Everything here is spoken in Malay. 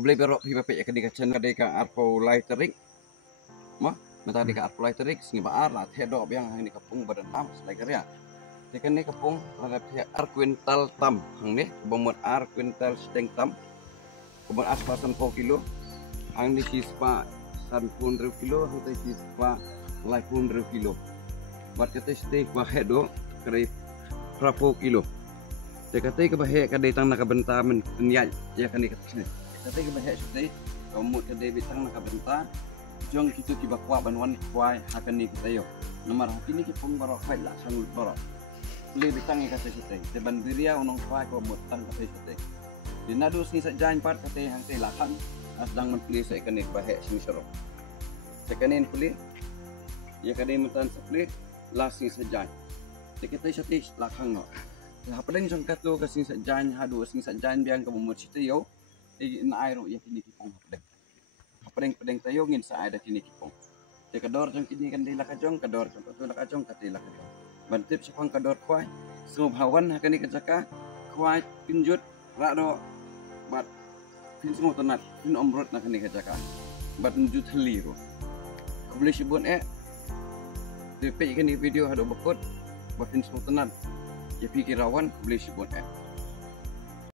boleh berok pi bape ka dika chen ka dika arpo lightering mah mata dika arpo lightering singi ba ar la thedo yang ni kapung badan tam selai karya dekan ni kapung ada ar kuintal tam hang ni bomot ar kuintal steng tam bomot ar 4 kilo hang ni sispa 10 kilo hang ni sispa 10 kilo buat kita stay ba hedo kare 4 kilo dekate ka bahe ka datang nakabenta men niya ya kan ikatne dekate ka bahe stay komut ka debit tang nakabenta jong kitu ki bakwa banwan kwai hakan ni kitayo nomor hakini ki pung baro file la sang baro le bitang ka stay te bandiria unong kwai ko mut tang ka stay dinadu sini sa jan part kate hang te lakan asdang men pli sa ikan ni bahe sini soro tekanin pli ya kade mutan sa pli lasi sa jan dekate sa tis lakang no Hapadang jong kato kasing sa jan hadu sing sa jan biang ka mumut sitayo na airo ya kini kipong hapadang tayo ngin sa ada kini kipong te kador jong kini kan dila ka jong kador jong patula ka jong katila ka jong bantip sa pang kador kwai sumub hawan hakani ka jaka kwai pinjut rado bat pin semua tonat pin omrot na kani ka jaka bat njut heliru boleh sibun DP kini video hadu bakut bat pin semua tonat ya pikir rawan boleh sebut